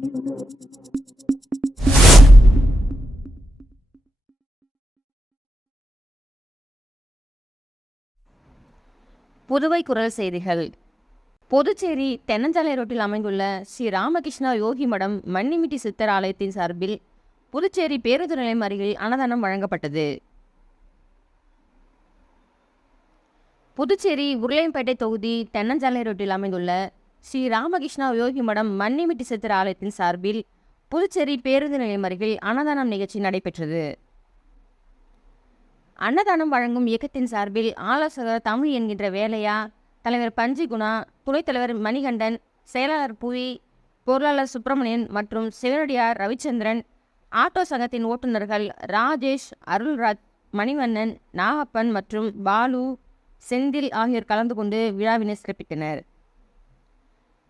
புதுவை குரல் செய்திகள். புதுச்சேரி தென்னஞ்சாலை ரோட்டில் அமைந்துள்ள ஸ்ரீ ராமகிருஷ்ணா யோகி மடம் மன்னிமிட்டி சித்தர் ஆலயத்தின் சார்பில் புதுச்சேரி பேருந்து நிலையம் அருகில் அன்னதானம் வழங்கப்பட்டது. புதுச்சேரி உருளையன்பேட்டை தொகுதி தென்னஞ்சாலை ரோட்டில் அமைந்துள்ள ஸ்ரீ ராமகிருஷ்ணா யோகி மடம் மன்னிமிட்டி சித்தர் ஆலயத்தின் சார்பில் புதுச்சேரி பேருந்து நிலையம் அருகில் அன்னதானம் நிகழ்ச்சி நடைபெற்றது. அன்னதானம் வழங்கும் இயக்கத்தின் சார்பில் ஆலோசகர் தமிழ் என்கின்ற வேலையா, தலைவர் பஞ்சி குணா, துணைத் தலைவர் மணிகண்டன், செயலாளர் புவி, பொருளாளர் சுப்பிரமணியன் மற்றும் சிவனடியார் ரவிச்சந்திரன், ஆட்டோ சங்கத்தின் ஓட்டுநர்கள் ராஜேஷ், அருள்ராஜ், மணிவண்ணன், நாகப்பன் மற்றும் பாலு, செந்தில் ஆகியோர் கலந்து கொண்டு விழாவினை சிறப்பித்தனர்.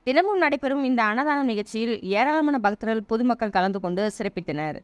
தினமும் நடைபெறும் இந்த அன்னதானம் நிகழ்ச்சியில் ஏராளமான பக்தர்கள் பொதுமக்கள் கலந்து கொண்டு சிறப்பித்தனர்.